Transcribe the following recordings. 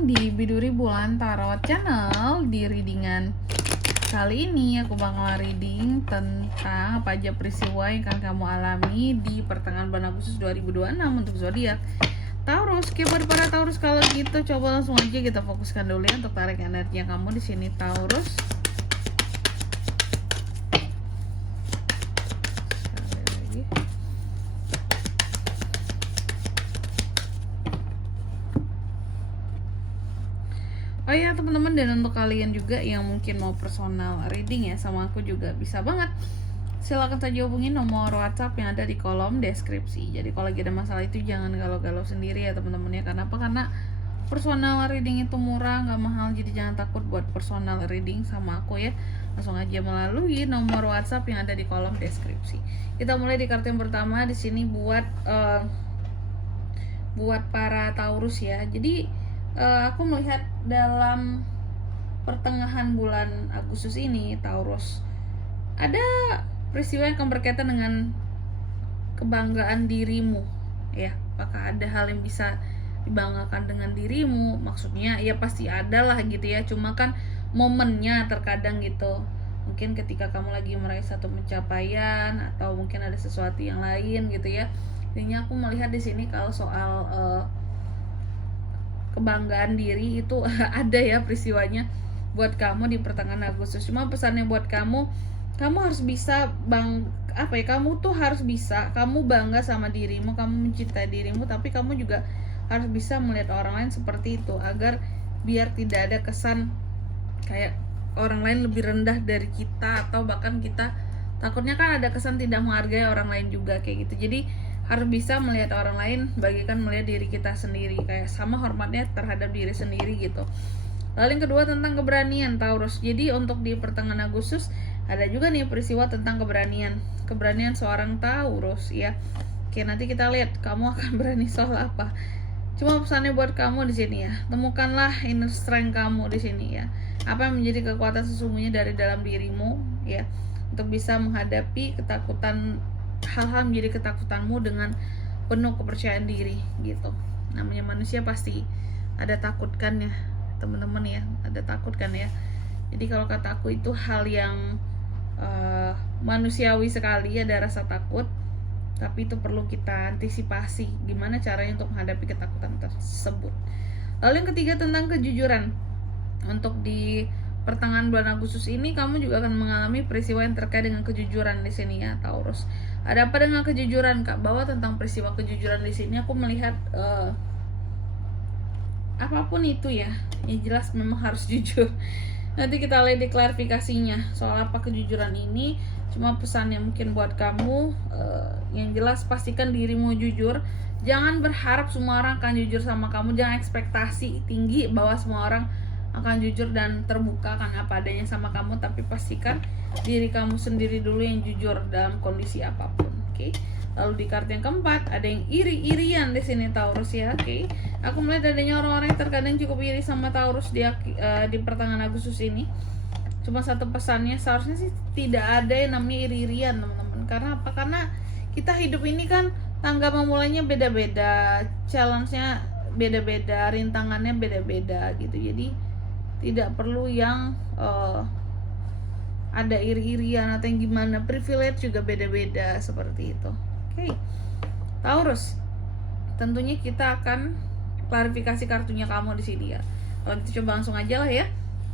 datang di Biduri Bulan Tarot Channel. Di readingan kali ini aku bakal reading tentang apa aja peristiwa yang akan kamu alami di pertengahan bulan Agustus 2026 untuk zodiak Taurus. Oke, buat para Taurus, kalau gitu coba langsung aja kita fokuskan dulu ya untuk tarik energinya kamu di sini Taurus. Oh ya teman-teman, dan untuk kalian juga yang mungkin mau personal reading ya sama aku juga bisa banget. Silahkan saja hubungi nomor WhatsApp yang ada di kolom deskripsi. Jadi kalau lagi ada masalah itu jangan galau-galau sendiri ya teman-teman ya. Karena apa? Karena personal reading itu murah, nggak mahal. Jadi jangan takut buat personal reading sama aku ya. Langsung aja melalui nomor WhatsApp yang ada di kolom deskripsi. Kita mulai di kartu yang pertama di sini buat para Taurus ya. Jadi aku melihat dalam pertengahan bulan Agustus ini Taurus ada peristiwa yang akan berkaitan dengan kebanggaan dirimu ya. Apakah ada hal yang bisa dibanggakan dengan dirimu? Maksudnya ya pasti ada lah gitu ya, cuma kan momennya terkadang gitu. Mungkin ketika kamu lagi meraih satu pencapaian atau mungkin ada sesuatu yang lain gitu ya. Intinya aku melihat di sini kalau soal kebanggaan diri itu ada ya peristiwanya buat kamu di pertengahan Agustus. Cuma pesannya buat kamu harus bisa kamu tuh harus bisa, kamu bangga sama dirimu, kamu mencintai dirimu, tapi kamu juga harus bisa melihat orang lain seperti itu agar biar tidak ada kesan kayak orang lain lebih rendah dari kita, atau bahkan kita takutnya kan ada kesan tidak menghargai orang lain juga kayak gitu. Jadi harus bisa melihat orang lain bagaikan melihat diri kita sendiri, kayak sama hormatnya terhadap diri sendiri gitu. Lalu yang kedua tentang keberanian Taurus. Jadi untuk di pertengahan Agustus ada juga nih peristiwa tentang keberanian seorang Taurus ya. Oke, nanti kita lihat kamu akan berani soal apa. Cuma pesannya buat kamu di sini ya, temukanlah inner strength kamu di sini ya. Apa yang menjadi kekuatan sesungguhnya dari dalam dirimu ya, untuk bisa menghadapi ketakutan, hal-hal menjadi ketakutanmu dengan penuh kepercayaan diri gitu. Namanya manusia pasti ada takut kan ya teman-teman ya, ada takut kan ya. Jadi kalau kata aku itu hal yang manusiawi sekali, ada rasa takut, tapi itu perlu kita antisipasi gimana caranya untuk menghadapi ketakutan tersebut. Lalu yang ketiga tentang kejujuran. Untuk di pertengahan bulan Agustus ini kamu juga akan mengalami peristiwa yang terkait dengan kejujuran di sini ya Taurus. Ada apa dengan kejujuran Kak? Bahwa tentang peristiwa kejujuran di sini aku melihat apapun itu ya, yang jelas memang harus jujur. Nanti kita lihat di klarifikasinya soal apa kejujuran ini. Cuma pesan yang mungkin buat kamu yang jelas pastikan dirimu jujur. Jangan berharap semua orang akan jujur sama kamu. Jangan ekspektasi tinggi bahwa semua orang akan jujur dan terbuka kan apa adanya sama kamu, tapi pastikan diri kamu sendiri dulu yang jujur dalam kondisi apapun. Oke. Lalu di kartu yang keempat ada yang iri-irian di sini Taurus ya. Oke. Aku melihat adanya orang-orang yang terkadang cukup iri sama Taurus di pertengahan Agustus ini. Cuma satu pesannya, seharusnya sih tidak ada yang namanya iri-irian teman-teman. Karena apa? Karena kita hidup ini kan tangga memulainya beda-beda, challenge-nya beda-beda, rintangannya beda-beda gitu. Jadi tidak perlu yang ada iri-irian atau yang gimana. Privilege juga beda-beda seperti itu. Oke. Taurus, tentunya kita akan klarifikasi kartunya kamu di sini ya. Kalau gitu coba langsung aja lah ya.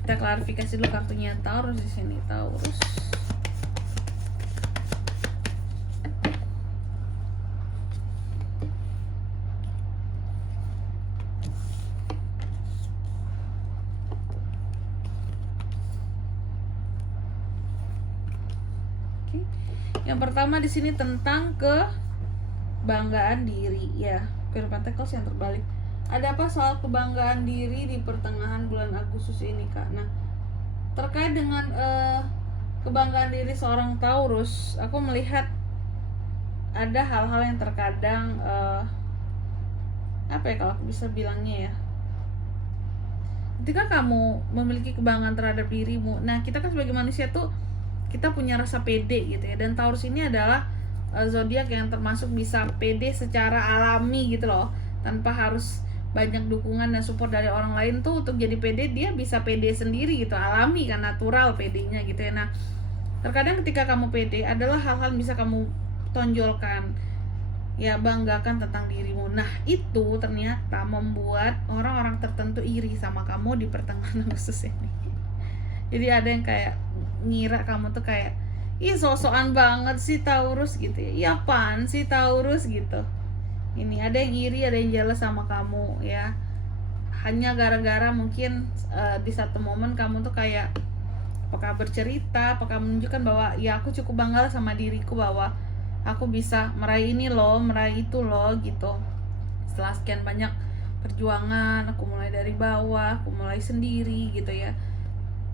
Kita klarifikasi dulu kartunya Taurus di sini Taurus. Yang pertama di sini tentang kebanggaan diri ya. Queen of Pentacles yang terbalik. Ada apa soal kebanggaan diri di pertengahan bulan Agustus ini Kak? Nah, terkait dengan kebanggaan diri seorang Taurus, aku melihat ada hal-hal yang terkadang apa ya kalau aku bisa bilangnya ya, ketika kamu memiliki kebanggaan terhadap dirimu, nah kita kan sebagai manusia tuh kita punya rasa pede gitu ya. Dan Taurus ini adalah zodiak yang termasuk bisa pede secara alami gitu loh, tanpa harus banyak dukungan dan support dari orang lain tuh untuk jadi pede, dia bisa pede sendiri gitu, alami kan, natural pedenya gitu ya. Nah, terkadang ketika kamu pede adalah hal-hal yang bisa kamu tonjolkan, ya banggakan tentang dirimu. Nah, itu ternyata membuat orang-orang tertentu iri sama kamu di pertengahan Agustus ini. Jadi ada yang kayak ngira kamu tuh kayak, ih sosokan banget sih Taurus gitu ya. Iya apaan sih Taurus gitu. Ini ada yang iri, ada yang jealous sama kamu ya. Hanya gara-gara mungkin di satu momen kamu tuh kayak apakah bercerita, apakah menunjukkan bahwa ya aku cukup bangga sama diriku bahwa aku bisa meraih ini loh, meraih itu loh gitu. Setelah sekian banyak perjuangan, aku mulai dari bawah, aku mulai sendiri gitu ya.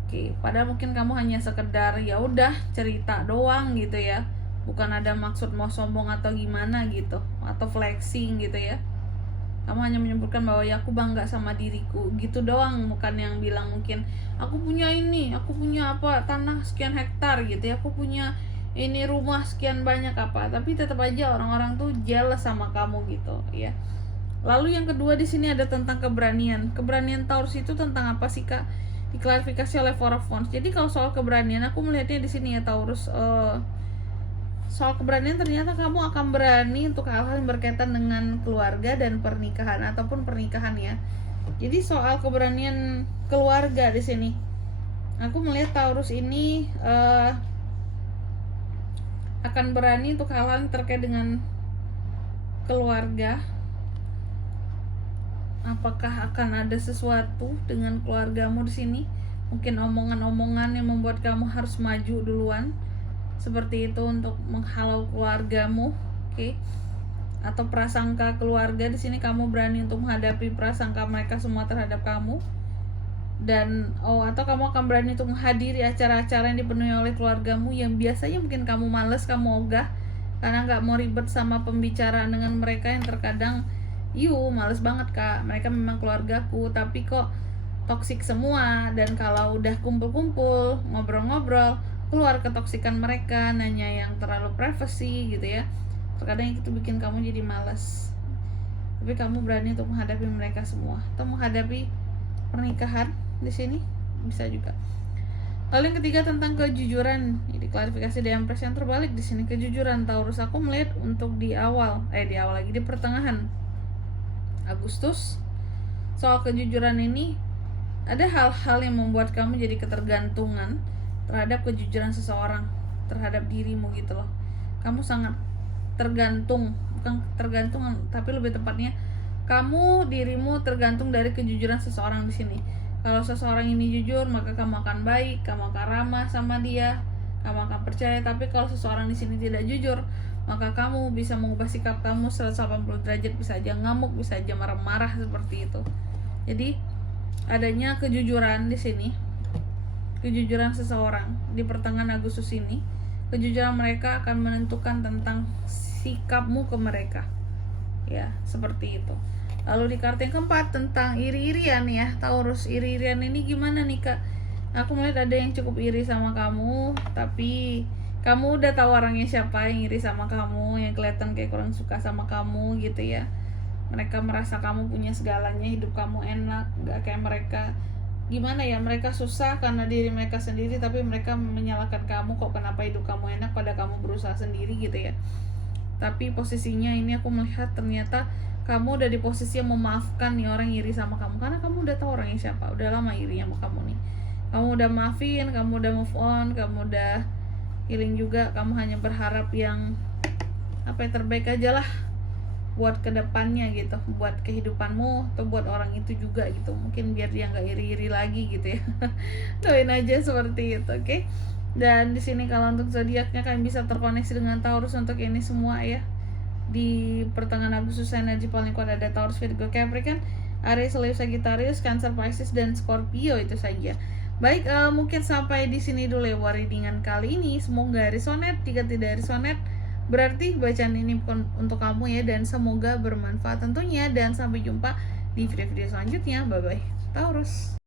Oke, padahal mungkin kamu hanya sekedar ya udah cerita doang gitu ya, bukan ada maksud mau sombong atau gimana gitu, atau flexing gitu ya. Kamu hanya menyebutkan bahwa ya aku bangga sama diriku gitu doang, bukan yang bilang mungkin aku punya ini, aku punya apa, tanah sekian hektar gitu ya, aku punya ini rumah sekian banyak apa. Tapi tetap aja orang-orang tuh jealous sama kamu gitu ya. Lalu yang kedua di sini ada tentang keberanian. Keberanian Taurus itu tentang apa sih Kak? Diklarifikasi oleh Four of Wands. Jadi kalau soal keberanian, aku melihatnya di sini ya Taurus. Soal keberanian ternyata kamu akan berani untuk hal-hal yang berkaitan dengan keluarga dan pernikahan ataupun pernikahan ya. Jadi soal keberanian keluarga di sini, aku melihat Taurus ini akan berani untuk hal-hal yang terkait dengan keluarga. Apakah akan ada sesuatu dengan keluargamu di sini? Mungkin omongan-omongan yang membuat kamu harus maju duluan, seperti itu untuk menghalau keluargamu, oke? Atau prasangka keluarga di sini kamu berani untuk menghadapi prasangka mereka semua terhadap kamu. Dan atau kamu akan berani untuk menghadiri acara-acara yang dipenuhi oleh keluargamu yang biasanya mungkin kamu males, kamu ogah karena nggak mau ribet sama pembicaraan dengan mereka yang terkadang males banget Kak, mereka memang keluargaku tapi kok toksik semua. Dan kalau udah kumpul-kumpul, ngobrol-ngobrol, keluar ketoksikan mereka, nanya yang terlalu privacy gitu ya, terkadang itu bikin kamu jadi malas. Tapi kamu berani untuk menghadapi mereka semua, atau menghadapi pernikahan di sini bisa juga. Lalu yang ketiga tentang kejujuran. Jadi klarifikasi di Empress yang terbalik di sini, kejujuran Taurus. Aku melihat untuk di awal lagi di pertengahan Agustus, soal kejujuran ini ada hal-hal yang membuat kamu jadi ketergantungan terhadap kejujuran seseorang terhadap dirimu gitu loh. Kamu sangat tergantung, bukan tergantung tapi lebih tepatnya dirimu tergantung dari kejujuran seseorang di sini. Kalau seseorang ini jujur, maka kamu akan baik, kamu akan ramah sama dia, kamu akan percaya. Tapi kalau seseorang di sini tidak jujur, maka kamu bisa mengubah sikap kamu 180 derajat, bisa aja ngamuk, bisa aja marah-marah seperti itu. Jadi adanya kejujuran di sini, kejujuran seseorang di pertengahan Agustus ini, kejujuran mereka akan menentukan tentang sikapmu ke mereka. Ya, seperti itu. Lalu di kartu yang keempat tentang iri-irian ya, Taurus. Iri-irian ini gimana nih Kak? Aku melihat ada yang cukup iri sama kamu, tapi kamu udah tahu orangnya siapa yang iri sama kamu, yang kelihatan kayak kurang suka sama kamu gitu ya. Mereka merasa kamu punya segalanya, hidup kamu enak, gak kayak mereka. Gimana ya, mereka susah karena diri mereka sendiri, tapi mereka menyalahkan kamu, kok kenapa hidup kamu enak pada kamu berusaha sendiri gitu ya. Tapi posisinya ini aku melihat ternyata kamu udah di posisi yang memaafkan nih orang iri sama kamu, karena kamu udah tahu orangnya siapa, udah lama iri sama kamu nih. Kamu udah maafin, kamu udah move on, kamu udah healing juga. Kamu hanya berharap yang terbaik aja lah buat kedepannya gitu, buat kehidupanmu atau buat orang itu juga gitu, mungkin biar dia nggak iri-iri lagi gitu ya. Doain aja seperti itu, oke? Dan di sini kalau untuk zodiaknya kalian bisa terkoneksi dengan Taurus untuk ini semua ya. Di pertengahan Agustus energi paling kuat ada Taurus, Virgo, Capricorn, Aries, Leo, Sagittarius, Cancer, Pisces, dan Scorpio. Itu saja. Baik, mungkin sampai di sini dulu ya readingan kali ini. Semoga resonate. Jika tidak resonate, berarti bacaan ini bukan untuk kamu ya. Dan semoga bermanfaat tentunya. Dan sampai jumpa di video-video selanjutnya. Bye-bye, Taurus.